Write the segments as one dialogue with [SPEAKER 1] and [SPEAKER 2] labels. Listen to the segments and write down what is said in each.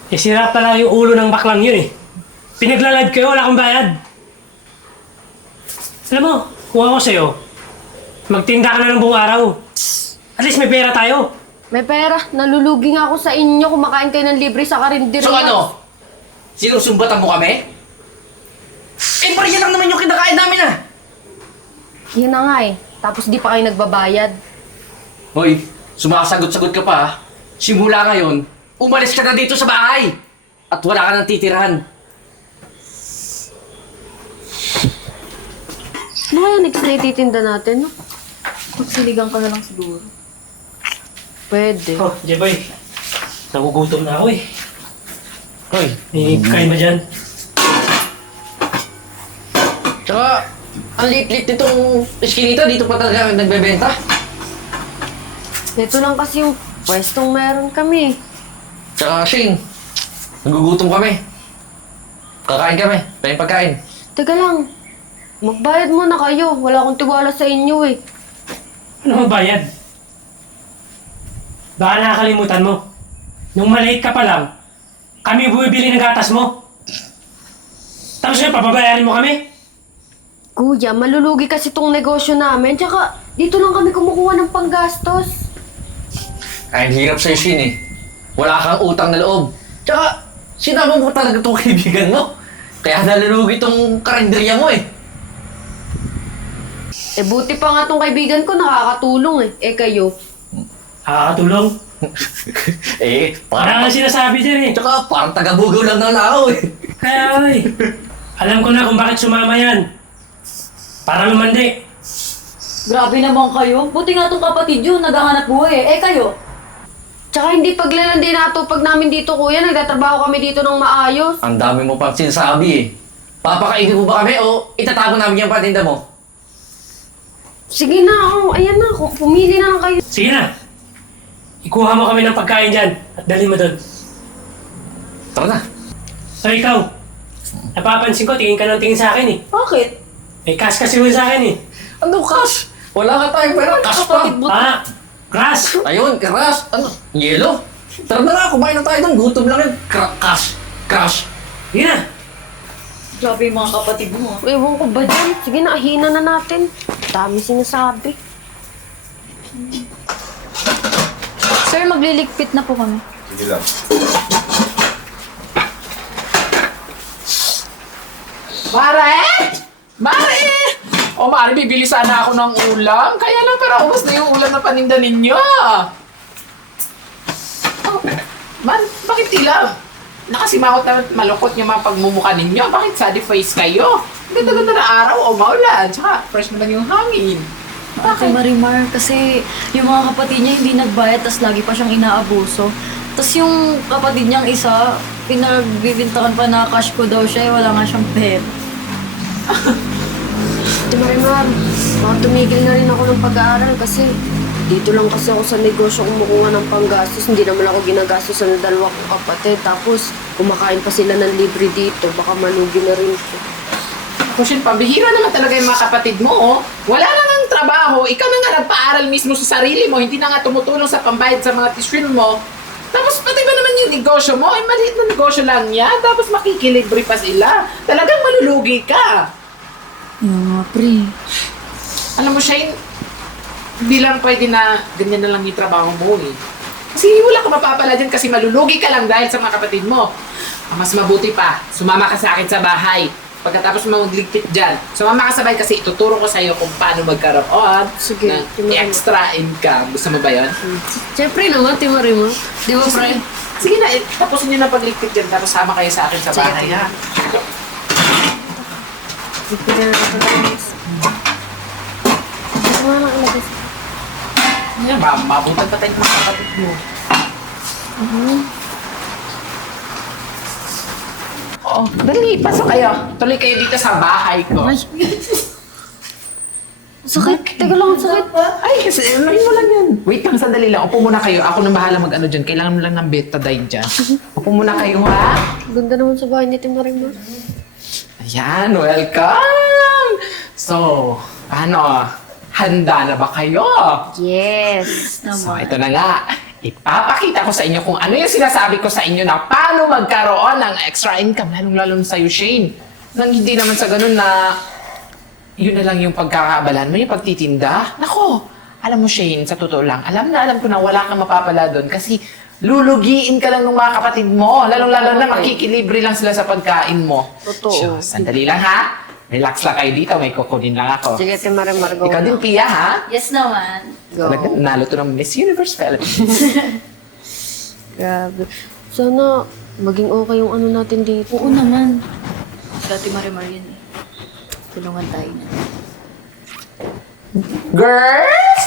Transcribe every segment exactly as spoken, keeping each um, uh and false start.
[SPEAKER 1] Eh, sira pala yung ulo ng baklang yun eh. Pinaglalad kayo, wala kang bayad. Alam mo, kung ako sa'yo, magtinda ka na ng buong araw. At least may pera tayo.
[SPEAKER 2] May pera. Nalulugi nga ako sa inyo. Kumakain kayo ng libre sa karinderya.
[SPEAKER 3] So ano? Sinusumbatan mo kami? Eh, pariyan lang naman yung kinakain namin ah!
[SPEAKER 2] Yun na nga eh. Tapos di pa kayo nagbabayad.
[SPEAKER 3] Hoy, sumasagot-sagot ka pa ah. Simula ngayon, umalis ka na dito sa bahay! At wala ka nang titirahan.
[SPEAKER 2] Ano kaya next na ititinda natin, no?
[SPEAKER 4] Magsiligang ka na lang siguro.
[SPEAKER 2] Pwede.
[SPEAKER 1] Oh, Jeboy. Nagugutom na ako eh.
[SPEAKER 3] Hoy,
[SPEAKER 1] Eh, kain ba dyan?
[SPEAKER 3] tsaka, ang lit-lit nitong eskinita, dito pa talaga nagbebenta.
[SPEAKER 2] Ito lang kasi yung pwestong meron kami.
[SPEAKER 3] Tsaka, Shane, nagugutom kami. Kakain kami, tayong pagkain.
[SPEAKER 2] Teka lang. Magbayad muna kayo. Wala akong tiwala sa inyo eh.
[SPEAKER 1] Ano ang bayad? Baka nakakalimutan mo. Nung maliit ka pa lang, kami bumibili ng gatas mo. Tapos ngayon, papabayarin mo kami?
[SPEAKER 2] Kuya, malulugi kasi tong negosyo namin. Tsaka, dito lang kami kumukuha ng panggastos.
[SPEAKER 3] Ay, ang hirap sa'yo, Shane eh. Wala kang utang na loob. Tsaka, sinama mo talaga itong kaibigan mo. Kaya nalulugi itong karinderya mo eh.
[SPEAKER 2] Eh, buti pa nga tong kaibigan ko nakakatulong eh. Eh, kayo.
[SPEAKER 1] Nakakatulong.
[SPEAKER 3] eh,
[SPEAKER 1] Parang
[SPEAKER 3] parang...
[SPEAKER 1] ang sinasabi dyan eh.
[SPEAKER 3] Tsaka, parang taga-bugaw lang ng lao eh.
[SPEAKER 1] Kaya eh. Alam ko na kung bakit sumama yan. Para lumandi.
[SPEAKER 4] Grabe naman kayo. Buti nga tong kapatid yun, naghahanap buhay eh. Eh kayo?
[SPEAKER 2] Tsaka hindi paglalandi natupag namin dito, kuya. Nagtatrabaho kami dito ng maayos.
[SPEAKER 3] Ang dami mo pang sinasabi eh. Papakainin mo ba kami o itatago namin yung patinda mo?
[SPEAKER 2] Sige na, oh, ayan na. Kung pumili na lang kayo.
[SPEAKER 1] Sige na. Ikuha mo kami ng pagkain dyan at dali mo doon.
[SPEAKER 3] Tara na.
[SPEAKER 1] So ikaw, napapansin ko, tingin ka ng tingin sa akin eh.
[SPEAKER 4] Bakit?
[SPEAKER 1] May cash kasi mo sa akin eh.
[SPEAKER 3] Ano, cash? Wala ka tayong pera. Cash pa.
[SPEAKER 1] Ah, crash!
[SPEAKER 3] Ayun, crash. Ano? Yelo? Tara na nga, kumain na tayo doon. Gutom lang yun. Cra- cash. Crash.
[SPEAKER 1] Sige na.
[SPEAKER 4] Grabe yung mga kapatid mo ah.
[SPEAKER 2] Ewan ko ba dyan? Sige na, ahina na natin. Dami sinasabi.
[SPEAKER 4] Sir, magliligpit na po kami.
[SPEAKER 5] Sige lang.
[SPEAKER 6] Mare! Mare! O Mare, bibili sana ako ng ulam. Kaya lang, pero ubos na yung ulam na paninda ninyo. Oh, man, bakit tila? Nakasimangot na malungkot yung mga pagmumukha ninyo. Bakit sad face kayo? Ganda-ganda na araw o maulan. Tsaka fresh naman yung hangin.
[SPEAKER 4] Ate Marimar, kasi yung mga kapatid niya hindi nagbayad, tas lagi pa siyang inaabuso. Tas yung kapatid niyang isa, pinagbibintakan pa na cash ko daw siya, eh, wala nga siyang pera.
[SPEAKER 2] Ate Marimar, baka tumigil na rin ako ng pag-aaral kasi dito lang kasi ako sa negosyo kumukuha ng panggastos. Hindi naman ako ginagastos sa dalawa kong kapatid. Tapos, kumakain pa sila ng libre dito. Baka malugi na rin ko.
[SPEAKER 6] Kushin, pambihira naman talaga yung mga kapatid mo, oh. Wala na nga trabaho. Ikaw na nga nagpaaral mismo sa sarili mo. Hindi na nga tumutulong sa pambayad sa mga tuition mo. Tapos pati ba naman yung negosyo mo? Ay, maliit na negosyo lang yan. Tapos makikilibre pa sila. Talagang malulugi ka.
[SPEAKER 4] Yung mga pre.
[SPEAKER 6] Alam mo, Shane, hindi lang pwede na ganyan na lang yung trabaho mo eh. Kasi wala ka mapapala dyan kasi malulugi ka lang dahil sa mga kapatid mo. Ang mas mabuti pa, sumama ka sa akin sa bahay. Pagkatapos mo magligpit dyan, sumama ka sabay kasi ituturo ko sa'yo kung paano magkaroon
[SPEAKER 2] Sige,
[SPEAKER 6] ng
[SPEAKER 2] tingnan mo.
[SPEAKER 6] extra income. Gusto mo ba yun?
[SPEAKER 2] Siyempre naman, Ate Marimar. Di ba,
[SPEAKER 6] Sige,
[SPEAKER 2] friend?
[SPEAKER 6] sige na, eh, tapusin niyo na pagligpit dyan tapos sama kayo sa akin sa
[SPEAKER 2] Sige,
[SPEAKER 6] bahay,
[SPEAKER 2] sige.
[SPEAKER 6] ha?
[SPEAKER 2] Bigyan na natin ng miss. Ano nga lang ilagay sa...
[SPEAKER 6] Yan, ma- mabutan pa tayo ng mga kapatid mo. Oo, dali, pasok kayo. Tuloy kayo dito sa bahay ko.
[SPEAKER 2] Ay! Sakit! Teka lang, ang sakit!
[SPEAKER 6] Ay, kasi ano mo lang yan. Wait lang, sandali lang. Upo muna kayo. Ako nang bahala mag-ano dyan. Kailangan mo lang ng betadine dyan. Upo muna kayo, ha?
[SPEAKER 2] Ganda naman sa bahay ni Ate Marimar.
[SPEAKER 6] Ayan, welcome! So, ano, handa na ba kayo?
[SPEAKER 2] Yes!
[SPEAKER 6] So, ito na nga. Ipapakita ko sa inyo kung ano yung sinasabi ko sa inyo na para paano magkaroon ng extra income, lalong-lalo sa'yo, Shane. Nang hindi naman sa ganun na yun na lang yung pagkakaabalahan mo, yung pagtitinda. Nako, alam mo, Shane, sa totoo lang, alam na alam ko na wala kang mapapala doon kasi lulugiin ka lang ng mga kapatid mo. Lalong-lalo na makikilibre lang sila sa pagkain mo.
[SPEAKER 2] Totoo.
[SPEAKER 6] Sure, sandali lang, ha? Relax lang kayo dito, may kukunin lang ako.
[SPEAKER 2] Sige, Ate Marimar, go.
[SPEAKER 6] Ikaw din, Pia, ha?
[SPEAKER 4] Yes naman.
[SPEAKER 2] Go.
[SPEAKER 6] Talaga, nalo to ng Miss Universe Philippines.
[SPEAKER 2] Grabe. Sana maging okay yung ano natin dito.
[SPEAKER 4] Oo naman. Si Ate Marimar yun eh. Tulungan tayo na.
[SPEAKER 6] Girls!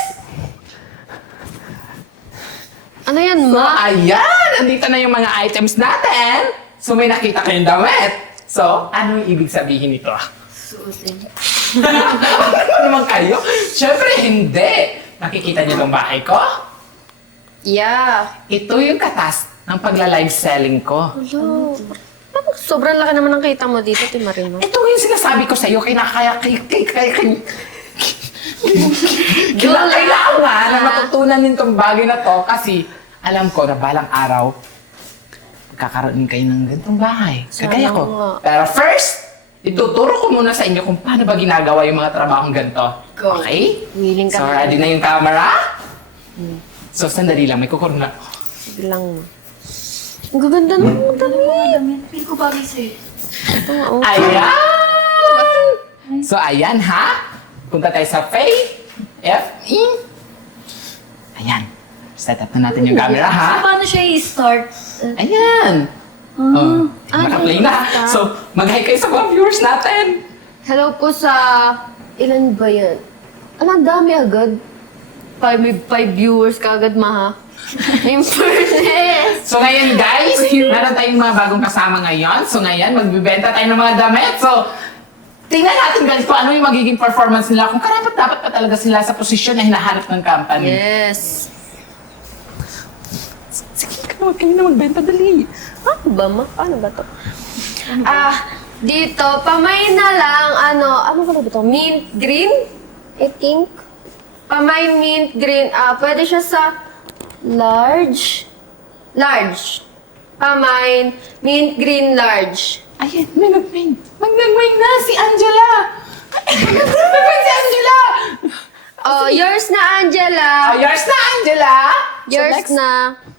[SPEAKER 2] Ano yan,
[SPEAKER 6] So,
[SPEAKER 2] ma?
[SPEAKER 6] ayan! Andito na yung mga items natin. So, may nakita kayong damit. So, ano yung ibig sabihin nito?
[SPEAKER 4] Suotin.
[SPEAKER 6] Ano naman kayo? Siyempre, hindi. Nakikita niyo itong bahay ko?
[SPEAKER 2] Yeah.
[SPEAKER 6] Ito yung katas ng pagla-live selling ko.
[SPEAKER 2] Hello. Parang sobrang laki naman ng kita mo dito, Ate Marimar.
[SPEAKER 6] Ito yung sinasabi ko sa'yo, kinakaya, kay, kay, kay, kay, Kailangan na matutunan din tong bagay na to kasi alam ko na balang araw magkakaroon kayo ng ganitong bahay. Kagaya ko.
[SPEAKER 2] Sana nga.
[SPEAKER 6] Pero first, ituturo ko muna sa inyo kung paano ba ginagawa yung mga trabahong ganito.
[SPEAKER 2] Go.
[SPEAKER 6] Okay?
[SPEAKER 2] Willing ka
[SPEAKER 6] So,
[SPEAKER 2] na.
[SPEAKER 6] ready na yung camera? So, sandali lang. May kukurong na.
[SPEAKER 2] Sige lang, ma. Ang gaganda naman mo dami.
[SPEAKER 4] Feel ko bagay sa'yo.
[SPEAKER 2] Oo.
[SPEAKER 6] Ayan! So, ayan ha. Punta tayo sa Faye. F E. Ayan. Set up na natin yung camera ha.
[SPEAKER 4] So, paano siya i-start?
[SPEAKER 6] Ayan. Oh, naka-play na.
[SPEAKER 2] Ah.
[SPEAKER 6] So, mag-hi kayo sa mga viewers natin.
[SPEAKER 2] Hello po sa... Ilan ba yan? Ala, ang dami agad. Five, may five viewers ka agad, ma, ha? In fairness.
[SPEAKER 6] So, ngayon guys, meron tayong mga bagong kasama ngayon. So, ngayon, magbibenta tayo ng mga damit. So, tingnan natin guys kung ano yung magiging performance nila. Kung karapat dapat pa talaga sila sa posisyon na hinahanap ng company.
[SPEAKER 2] Yes.
[SPEAKER 6] Sige, huwag kayo na magbenta, dali.
[SPEAKER 2] Ano ba, ma? Paano ba to? Ah, dito, pamay na lang, ano, ano ba ito? Mint green? I think. Pamay mint green. Ah, pwede siya sa large. Large. Pamay mint green large.
[SPEAKER 6] Ayan, may nag-wing. Mag-wing na si Angela. Nag-wing si Angela.
[SPEAKER 2] Oh, yours na, Angela.
[SPEAKER 6] Oh, yours na, Angela. So,
[SPEAKER 2] Yours
[SPEAKER 6] next.
[SPEAKER 2] na.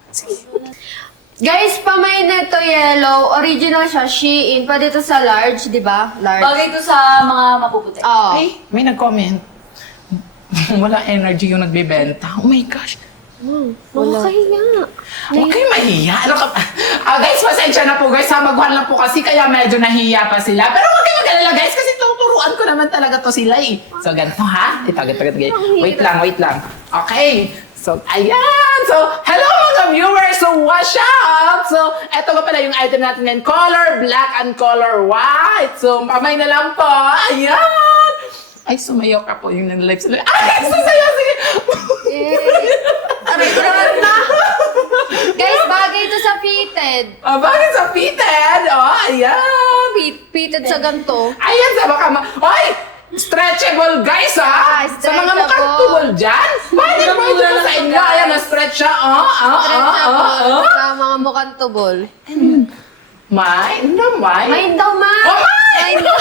[SPEAKER 2] Guys, pamay na ito yellow. Original siya, Shein. Pwede ito sa large, di ba? Large.
[SPEAKER 4] Bagay to sa mga mapuputi.
[SPEAKER 2] Oh.
[SPEAKER 6] Ay, may nag-comment. Wala energy yung nagbebenta. Oh my gosh.
[SPEAKER 2] Hmm, nakakahiya.
[SPEAKER 6] Huwag kayo mahiya. Ano ka pa? Ah, guys, pasensya na po guys. Ha, magwan lang po kasi kaya medyo nahiya pa sila. Pero huwag kayo mag-alala guys kasi tuturuan ko naman talaga to sila eh. So, ganito ha? Ito, ganito, ganito, ganito. Wait lang, wait lang. Okay. So, ayan. So, hello mga viewers. So, what's up? So, eto nga pala yung item natin ngayon. Color black and color white. So, pamay na lang po. Ayan. Ay, sumayaw ka po yung nag-live sila. Ay, susayaw, sige.
[SPEAKER 2] Eh, aray ko naman na. Guys, bagay ito sa fitted.
[SPEAKER 6] Ah, bakit sa fitted? Oh, ayan.
[SPEAKER 2] Fit, fitted sa ganito.
[SPEAKER 6] Ayan, sa baka ma... Oy! Stretchable, guys, ha?
[SPEAKER 2] Ah,
[SPEAKER 6] Sa mga mukhang
[SPEAKER 2] stretchable.
[SPEAKER 6] tubol dyan. Pwede po ito sa inyo. Ayan, na-stretch siya. Oh, oh, oh, oh, oh.
[SPEAKER 2] Sa mga mukhang tubol.
[SPEAKER 6] May? Ano, may?
[SPEAKER 2] May daw, ma.
[SPEAKER 6] Oh, may!
[SPEAKER 2] May daw.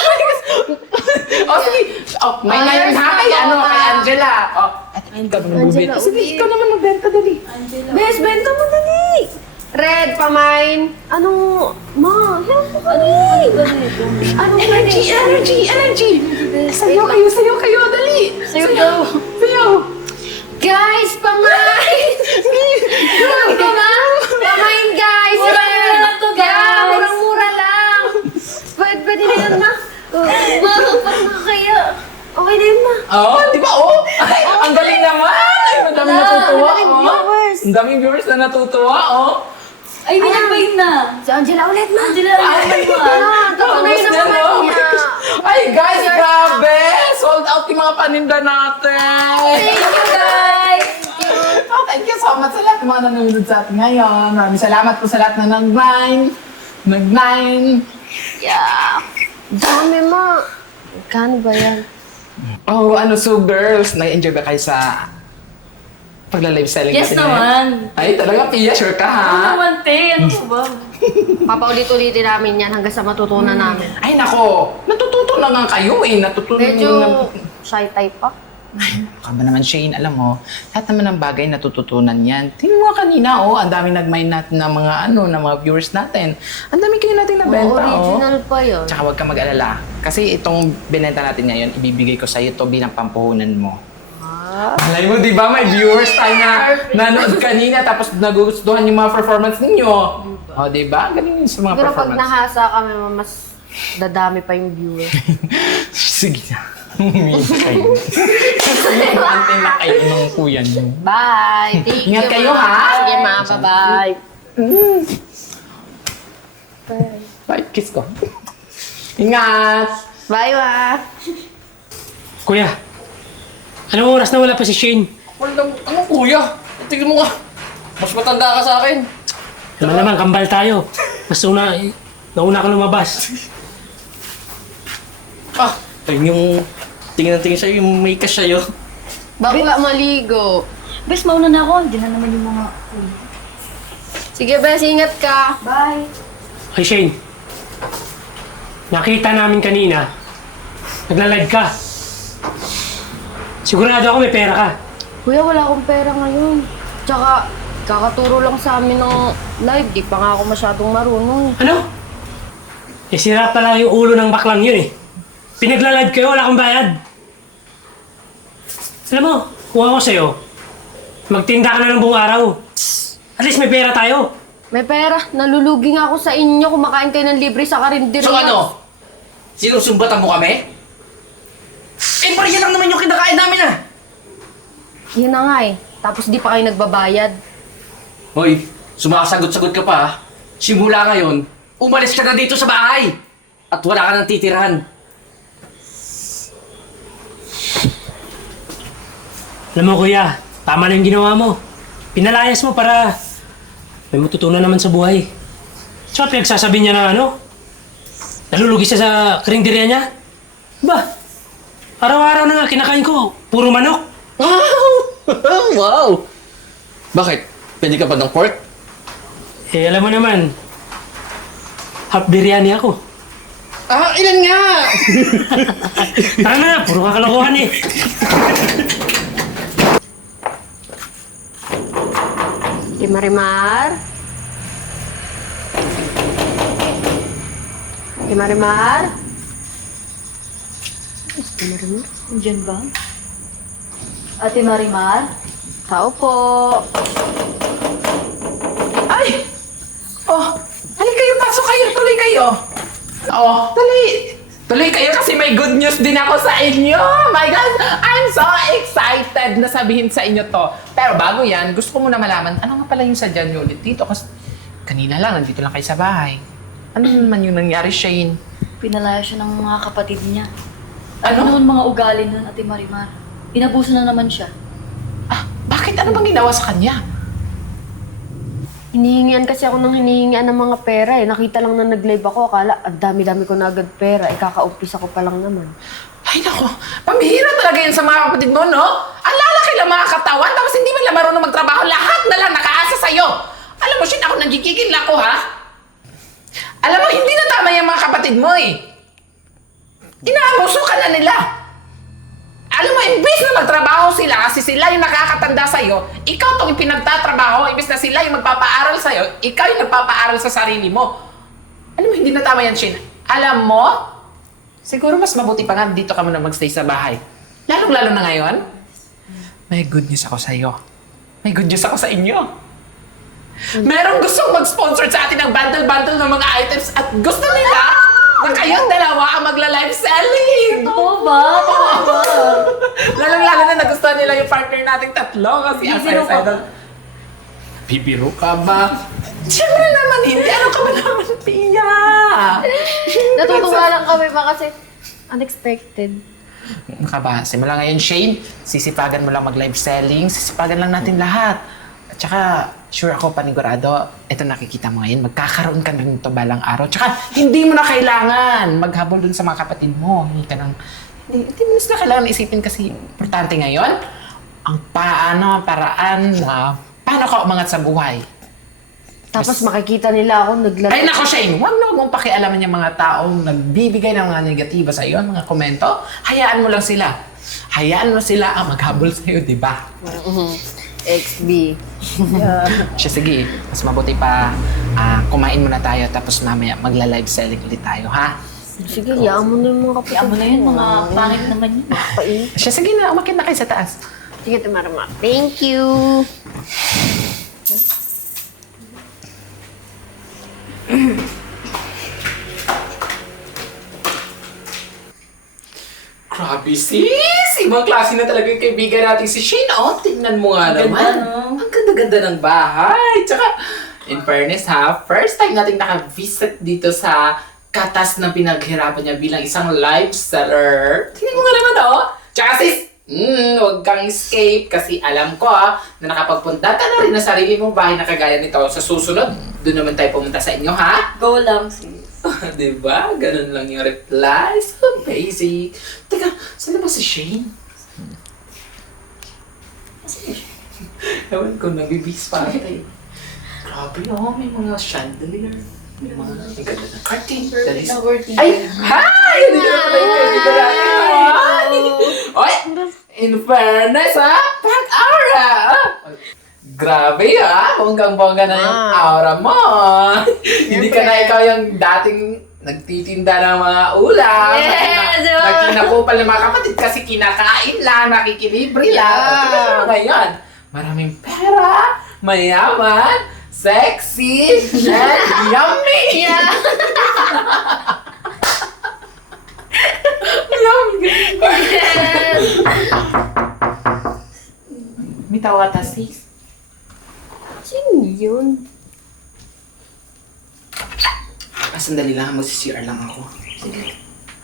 [SPEAKER 6] Oh, sige. Oh, may
[SPEAKER 2] Oh,
[SPEAKER 6] ngayon
[SPEAKER 2] yours
[SPEAKER 6] ha
[SPEAKER 2] na
[SPEAKER 6] kay
[SPEAKER 2] po,
[SPEAKER 6] ano,
[SPEAKER 2] ma.
[SPEAKER 6] kay Angela. Oh, at ikaw naman
[SPEAKER 2] Angela,
[SPEAKER 6] magbenta. Sige,
[SPEAKER 2] ulit.
[SPEAKER 6] ikaw naman magbenta, dali.
[SPEAKER 2] Bes, benta mo dali. Red, pamain. Anong, ma, help mo kami. Anong
[SPEAKER 6] Energy, energy, energy. Sayo kayo, sayo kayo, dali.
[SPEAKER 4] Sayo daw.
[SPEAKER 6] Sayo.
[SPEAKER 2] Guys, pamain. Grabe ka na. Pamain, guys.
[SPEAKER 4] Mura-mura lang to, guys.
[SPEAKER 2] Yeah, murang-mura lang. Pwede, pwede na yun, ma.
[SPEAKER 4] Ma, parang nakakaya.
[SPEAKER 2] Okay na yun, ma.
[SPEAKER 6] Oh, di ba? Oh, ay, ang galing naman. Ay, ang daming
[SPEAKER 4] Wala,
[SPEAKER 6] natutuwa.
[SPEAKER 2] ang daming
[SPEAKER 6] Oh.
[SPEAKER 2] viewers.
[SPEAKER 6] Ang daming viewers na natutuwa, oh.
[SPEAKER 4] Ay, binagbayin na.
[SPEAKER 2] Si Angela ulit, ma.
[SPEAKER 4] Angela, ay, mo ah.
[SPEAKER 2] Ah, tutunay
[SPEAKER 6] Tapos
[SPEAKER 2] na
[SPEAKER 6] na,
[SPEAKER 2] naman
[SPEAKER 6] no?
[SPEAKER 2] niya.
[SPEAKER 6] Ay, guys, grabe! Sold out yung mga paninda natin.
[SPEAKER 4] Thank you, guys.
[SPEAKER 6] Oh, thank you so much sa lahat ng mga nanonood sa atin ngayon. Maraming salamat po sa lahat na nag-nine. Nag-nine.
[SPEAKER 2] Yeah. Dami, ma. Kano ba yan?
[SPEAKER 6] Oh, ano, so girls, nag-enjoy ba kayo sa Pagla-live selling
[SPEAKER 4] Yes
[SPEAKER 6] natin ngayon?
[SPEAKER 4] naman.
[SPEAKER 6] Ay, talaga, Pia, sure ka,
[SPEAKER 4] Ano
[SPEAKER 6] ha?
[SPEAKER 4] naman, te? Ano ba?
[SPEAKER 2] Papaulit-ulitin namin yan hanggang sa matutunan namin.
[SPEAKER 6] Ay, nako. Natututo na nga kayo, eh. Natutunan
[SPEAKER 2] Medyo
[SPEAKER 6] na.
[SPEAKER 2] shy type pa.
[SPEAKER 6] Ka ba naman, Shane, alam mo, lahat naman ng bagay natututunan yan. Tingnan mo kanina, oh, ang dami nag-mine natin ng mga, ano, ng mga viewers natin. Ang dami kayo natin nabenta, oh.
[SPEAKER 2] Original pa yun.
[SPEAKER 6] Tsaka huwag ka mag-alala. Kasi itong binenta natin ngayon, ibibigay ko sa'yo to bilang pampuhunan mo.
[SPEAKER 2] Ah.
[SPEAKER 6] Malay mo, di ba? May viewers tayo na nanood kanina tapos nagugustuhan yung mga performance ninyo. O, di ba? Galing yun sa mga
[SPEAKER 2] Pero pag
[SPEAKER 6] performance.
[SPEAKER 2] nahasa kami, mas dadami pa yung viewer.
[SPEAKER 6] Sige na. Humihintay kayo. Kasi antay na kayo ng kuya niyo.
[SPEAKER 2] Bye! Thank
[SPEAKER 6] Ingat
[SPEAKER 2] you,
[SPEAKER 6] kayo,
[SPEAKER 2] ma.
[SPEAKER 6] ha?
[SPEAKER 2] Sige, ma. Bye-bye.
[SPEAKER 6] Bye, kiss ko. Ingat!
[SPEAKER 2] Bye, ma.
[SPEAKER 1] Kuya, anong oras na wala pa si Shane?
[SPEAKER 3] Walang, anong kuya? Tignan mo nga. Mas matanda ka sa akin.
[SPEAKER 1] Naman naman, kambal tayo. Mas una, nauna ka lumabas.
[SPEAKER 3] Ah, ayun yung tingin ng tingin sa'yo, yung may cash sa'yo.
[SPEAKER 2] Bago ka maligo.
[SPEAKER 4] Bes, mauna na ako. Diyan na naman yung mga...
[SPEAKER 2] Sige, Bes. Ingat ka.
[SPEAKER 4] Bye.
[SPEAKER 1] Ay, Shane. Nakita namin kanina. Nagla-live ka. Sigurado ako may pera ka.
[SPEAKER 2] Kuya, wala akong pera ngayon. Tsaka, kakaturo lang sa amin ng live. Di pa nga ako masyadong marunong.
[SPEAKER 1] Ano? Eh, sira pala yung ulo ng baklang yun eh. Pinagla-live kayo, wala kang bayad. Alam mo, kung ako sa'yo, magtinda ka na ng buong araw. At least may pera tayo.
[SPEAKER 2] May pera. Nalulugi nga ako sa inyo. Kumakain kayo ng libre sa karinderya.
[SPEAKER 3] So ano? Sinusumbatan mo kami? Eh, pariya lang naman yung kinakain namin ah!
[SPEAKER 2] Yun na nga eh. Tapos di pa kayo nagbabayad.
[SPEAKER 3] Hoy, sumasagot-sagot ka pa ah. Simula ngayon, umalis ka na dito sa bahay! At wala ka nang titirahan.
[SPEAKER 1] Alam mo kuya, tama na yung ginawa mo. Pinalayas mo para may matutunan naman sa buhay. So, pinagsasabi niya na ano? Nalulugi siya sa karinderya niya? Ba? Araw-araw na nga kinakain ko, puro manok.
[SPEAKER 3] Wow! Wow! Bakit? Pwede ka pa ng pork?
[SPEAKER 1] Eh, alam mo naman, half biryani ako.
[SPEAKER 6] Ah, ilan nga?
[SPEAKER 1] Tara na, puro kakalokohan eh.
[SPEAKER 2] Di Marimar? Di Marimar? Di Marimar?
[SPEAKER 4] Diyan ba? Ate Marimar?
[SPEAKER 2] Tao po.
[SPEAKER 6] Ay! Oh, halika kayo, pasok kayo, tuloy kayo. Oh, tuloy. Tuloy kayo kasi may good news din ako sa inyo. My God, I'm so excited na sabihin sa inyo to. Pero bago yan, gusto ko muna malaman, ano nga pala yung sadya niyo ulit dito? Kasi kanina lang, nandito lang kayo sa bahay. Ano naman yung nangyari, Shane?
[SPEAKER 4] Pinalaya siya ng mga kapatid niya.
[SPEAKER 6] Ano?
[SPEAKER 4] Ano noon mga ugali nun, Ate Marimar? Inabuso na naman siya.
[SPEAKER 6] Ah, bakit? Ano bang ginawa sa kanya?
[SPEAKER 2] Hinihingian kasi ako ng hinihingian ng mga pera eh. Nakita lang na nag-live ako. Akala, ang dami-dami ko na agad pera. Eh, kakaumpisa ko pa lang naman.
[SPEAKER 6] Ay, nako. Pambihira talaga yan sa mga kapatid mo, no? Ang lalaki lang mga katawan, tapos hindi man lang marunong magtrabaho. Lahat na lang nakaasa sa'yo. Alam mo, Shin, ako nagigigil ako, ha? Alam mo, hindi na tama yung mga kapatid mo, eh. Inaabuso ka na nila. Alam mo, imbis na magtrabaho sila kasi sila yung nakakatanda sa'yo, ikaw tong pinagtatrabaho, imbis na sila yung magpapaaral sa'yo, ikaw yung nagpapaaral sa sarili mo. Alam mo, hindi na tama yan, Shin. Alam mo, siguro mas mabuti pa nga dito ka muna magstay sa bahay. Lalong-lalo na ngayon, may good news ako sa'yo. May good news ako sa inyo. Merong gustong mag-sponsor sa atin ng bundle-bundle ng mga items at gusto nila na kayong dalawa ang magla-live selling.
[SPEAKER 4] Totoo ba? Totoo ba?
[SPEAKER 6] Lalong-lalo na nagustuhan nila yung partner nating tatlo kasi
[SPEAKER 4] Bibiro ka ba?
[SPEAKER 6] Bibiro ka ba? Siyempre naman hindi. Ano ka ba naman, Pia?
[SPEAKER 2] Natutuwa lang kami pa kasi unexpected.
[SPEAKER 6] Ano ka ba? Simula ngayon, Shane, sisipagan mo lang mag-live selling, sisipagan lang natin lahat. At saka, sure ako panigurado, ito nakikita mo ngayon, magkakaroon ka na nito balang araw. Tsaka, hindi mo na kailangan maghabol dun sa mga kapatid mo. Hindi ka nang, hindi, hindi mo na sila kailangan isipin kasi importante ngayon, ang paano, paraan na paano ka umangat sa buhay.
[SPEAKER 2] Tapos makikita nila ako naglalaro.
[SPEAKER 6] Ay nako Shane, huwag na mong pakialaman yung mga taong nagbibigay ng mga negatiba sa iyo, mga komento. Hayaan mo lang sila. Hayaan mo sila ang maghabol sa iyo, di ba?
[SPEAKER 2] X B.
[SPEAKER 6] Siya, sige, mas mabuti pa ah, kumain muna tayo tapos mamaya magla-live selling ulit tayo, ha?
[SPEAKER 2] Sige, yaan mo na yung mga kapatid.
[SPEAKER 4] Kaya mo na yun, mga pangit naman yun.
[SPEAKER 2] Pain.
[SPEAKER 6] Siya, sige na, umakit na kayo sa taas.
[SPEAKER 2] Sige, Tamarama. Thank you.
[SPEAKER 6] Grabe sis! Ibang klase na talaga yung kaibigan natin si Shane. Oh, tingnan mo nga
[SPEAKER 4] Ganda,
[SPEAKER 6] naman.
[SPEAKER 4] no?
[SPEAKER 6] Ang ganda-ganda ng bahay. Tsaka, in fairness ha, first time natin naka-visit dito sa katas na pinaghirapan niya bilang isang live seller. Tingnan mo nga naman oh. Tsaka sis, mm, huwag kang escape kasi alam ko ah, na nakapagpunta ka na rin na sarili mong bahay na kagaya nito. Sa susunod, doon naman tayo pumunta sa inyo ha.
[SPEAKER 4] Go lang, sis.
[SPEAKER 6] Diba? Ganun lang yung reply. So basic. Teka, saan na ba si Shane? Ewan ko, nabibis pa ata eh. Grabe oh, may mga chandelier. May mga, ang ganda ng curtain. Dali sa- Ay! Hi! Hindi ka pala yung kaibigan natin. Hi! Oy! In fairness ha, pag aura! Grabe ah, bonggang-bongga na yung aura mo. Hindi ka na ikaw yung dating nagtitinda ng mga ulam.
[SPEAKER 2] Yes,
[SPEAKER 6] na,
[SPEAKER 2] oh.
[SPEAKER 6] nagkinakupal ng mga kapatid kasi kinakain lang, nakikilibre lang.
[SPEAKER 2] Yeah.
[SPEAKER 6] O, tingnan mo ngayon. Maraming pera, mayaman, sexy, and yummy!
[SPEAKER 2] Yeah.
[SPEAKER 6] Yummy!
[SPEAKER 2] Yes.
[SPEAKER 6] May tawa ta, sis.
[SPEAKER 2] Sino yun?
[SPEAKER 6] Ah, sandali lang, mag-C R lang ako. Sige.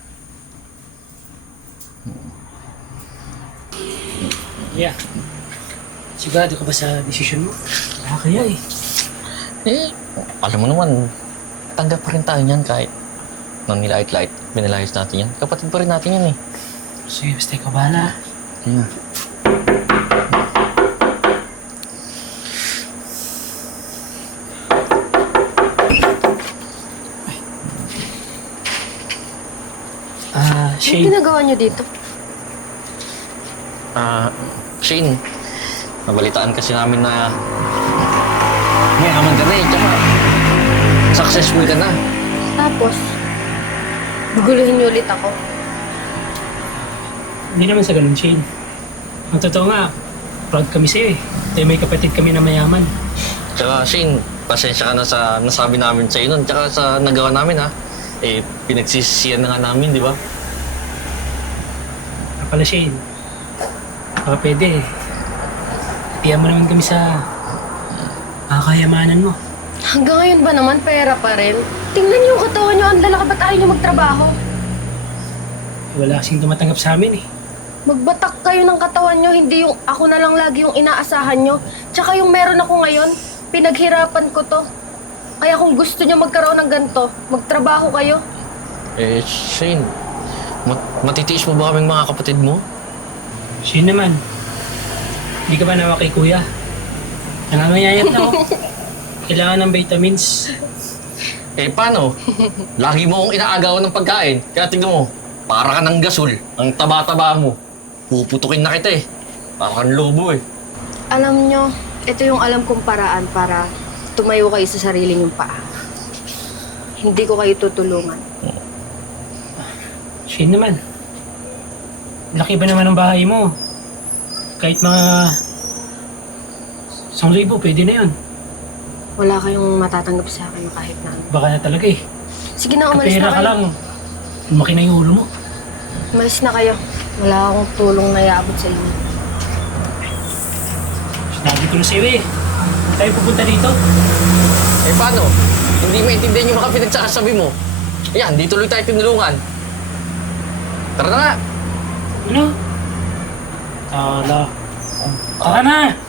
[SPEAKER 1] Kuya, sigurado ka ba sa desisyon mo? Wala kaya eh.
[SPEAKER 3] Eh, alam mo naman, tanggap pa rin tayo niyan kahit nang nilait-lait, binilayos natin yan. Kapatid pa rin natin yan eh.
[SPEAKER 1] Sige, basta ikaw bahala.
[SPEAKER 3] Kaya,
[SPEAKER 1] Ah,
[SPEAKER 2] Ano
[SPEAKER 1] Shane.
[SPEAKER 2] ginagawa niyo dito?
[SPEAKER 3] ah, Shane, nabalitaan kasi namin na mayaman ka na eh, tsaka successful ka na.
[SPEAKER 2] Tapos, guguluhin niyo ulit ako.
[SPEAKER 1] Hindi naman sa ganun, Shane. Ang totoo nga, proud kami sa'yo eh. Dahil may kapatid kami na mayaman.
[SPEAKER 3] Tsaka Shane, pasensya ka na sa nasabi namin sa'yo nun, tsaka sa nagawa namin ha. Eh, pinagsisisiyan na nga namin, di ba?
[SPEAKER 1] Kaya pala, Shane. Baka pwede eh. Tiyan mo naman kami sa kakayamanan mo.
[SPEAKER 2] Hanggang ngayon ba naman pera pa rin? Tingnan niyo yung katawan niyo, ang lalaki, ba't ayaw niyo magtrabaho?
[SPEAKER 1] Wala kasing tumatanggap sa amin eh.
[SPEAKER 2] Magbatak kayo ng katawan niyo, hindi yung ako na lang lagi yung inaasahan niyo. Tsaka yung meron ako ngayon, pinaghirapan ko to. Kaya kung gusto niyo magkaroon ng ganito, magtrabaho kayo.
[SPEAKER 3] Eh, Shane, mat- matitiis mo ba kaming mga kapatid mo?
[SPEAKER 1] Shane naman. Hindi ka ba nawa kay kuya? Nangangayayat na ako. Kailangan ng vitamins.
[SPEAKER 3] Eh, paano? Lagi mo akong inaagawan ng pagkain. Kaya tingnan mo, para ka ng gasol. Ang taba-taba mo. Puputukin na kita eh. Para kang lobo eh.
[SPEAKER 2] Alam niyo, ito yung alam kong paraan para tumayo kayo sa sarili niyong paa. Hindi ko kayo tutulungan.
[SPEAKER 1] Shane naman. Laki ba naman ang bahay mo? Kahit mga isang libo, pwede na yun.
[SPEAKER 2] Wala kayong matatanggap sa akin kahit na. ano.
[SPEAKER 1] Baka na talaga eh.
[SPEAKER 2] Sige na, umalis
[SPEAKER 1] Kapera
[SPEAKER 2] na
[SPEAKER 1] ka
[SPEAKER 2] kayo.
[SPEAKER 1] lang. Lumaki na yung ulo mo.
[SPEAKER 2] Umalis na kayo. Wala akong tulong na iabot sa inyo.
[SPEAKER 1] Sinabi ko na sa'yo eh. Tayo pupunta dito.
[SPEAKER 3] Eh, paano? Hindi maintindihan yung mga pinagsasabi mo. Ayan, di tuloy tayo tinulungan. Tara na nga.
[SPEAKER 1] Ano? Tala. Tara na!